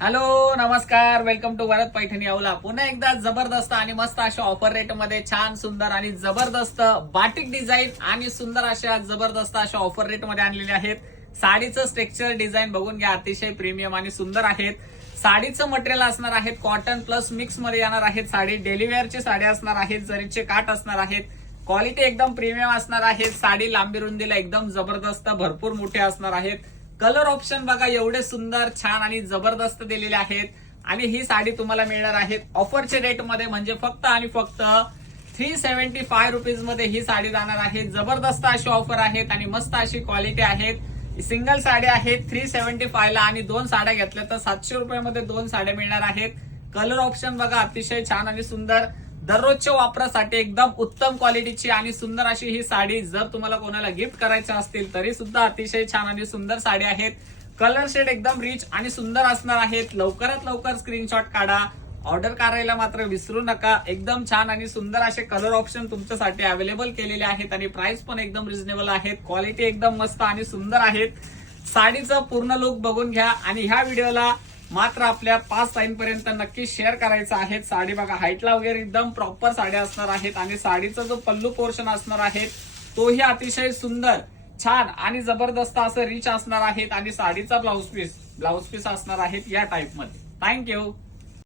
Hello नमस्कार, welcome to Varad Paithani अवला. पुन्हा एकदा जबरदस्त आणि मस्त अशा ऑफर रेट मध्ये छान सुंदर आणि जबरदस्त बाटिक डिझाईन आणि सुंदर अशा जबरदस्त अशा ऑफर रेट मध्ये आणलेले आहेत. साडीचं स्ट्रक्चर डिझाईन बघून घ्या, अतिशय प्रीमियम आणि सुंदर आहेत. साडीचं मटेरियल असणार आहे कॉटन प्लस मिक्स मध्ये येणार आहेत. साडी डेली वेअरची साडी असणार आहेत, जरीचे काठ असणार आहेत. क्वालिटी एकदम प्रीमियम असणार आहे. साडी लांबी रुंदीला एकदम जबरदस्त भरपूर मोठे असणार आहेत. कलर ऑप्शन बघा, एवढे सुंदर छान आणि जबरदस्त दिलेले आहेत. आणि ही साडी तुम्हाला मिळणार आहे ऑफरच्या रेट मध्ये, म्हणजे फक्त आणि फक्त 375 रुपीज मध्ये ही साडी जाणार आहे. जबरदस्त अशी ऑफर आहेत आणि मस्त अशी क्वालिटी आहेत. सिंगल साडी आहेत 375 ला आणि दोन साड्या घेतल्या तर 700 रुपयामध्ये दोन साड्या मिळणार आहेत. कलर ऑप्शन बघा, अतिशय छान आणि सुंदर. दररोजच्या वापरासाठी एकदम उत्तम क्वालिटीची आणि सुंदर अशी ही साडी जर तुम्हाला कोणाला गिफ्ट करायच्या असतील तरी सुद्धा अतिशय छान आणि सुंदर साडी आहेत. कलर शेड एकदम रिच आणि सुंदर असणार आहेत. लवकरात लवकर स्क्रीनशॉट काढा, ऑर्डर करायला मात्र विसरू नका. एकदम छान आणि सुंदर असे कलर ऑप्शन तुमच्यासाठी अवेलेबल केलेले आहेत आणि प्राइस पण एकदम रिझनेबल आहेत. क्वालिटी एकदम मस्त आणि सुंदर आहेत. साडीचं पूर्ण लुक बघून घ्या आणि ह्या व्हिडिओला मात्र आपल्या 5 लाईनपर्यंत नक्की शेअर करायचं आहे. साडी बघा, हाईटला वगैरे एकदम प्रॉपर साड्या असणार आहेत आणि साडीचा जो पल्लू पोर्शन असणार आहे तोही अतिशय सुंदर छान आणि जबरदस्त असं रिच असणार आहेत. आणि साडीचा ब्लाउज पीस असणार आहेत या टाइप मध्ये. थँक्यू.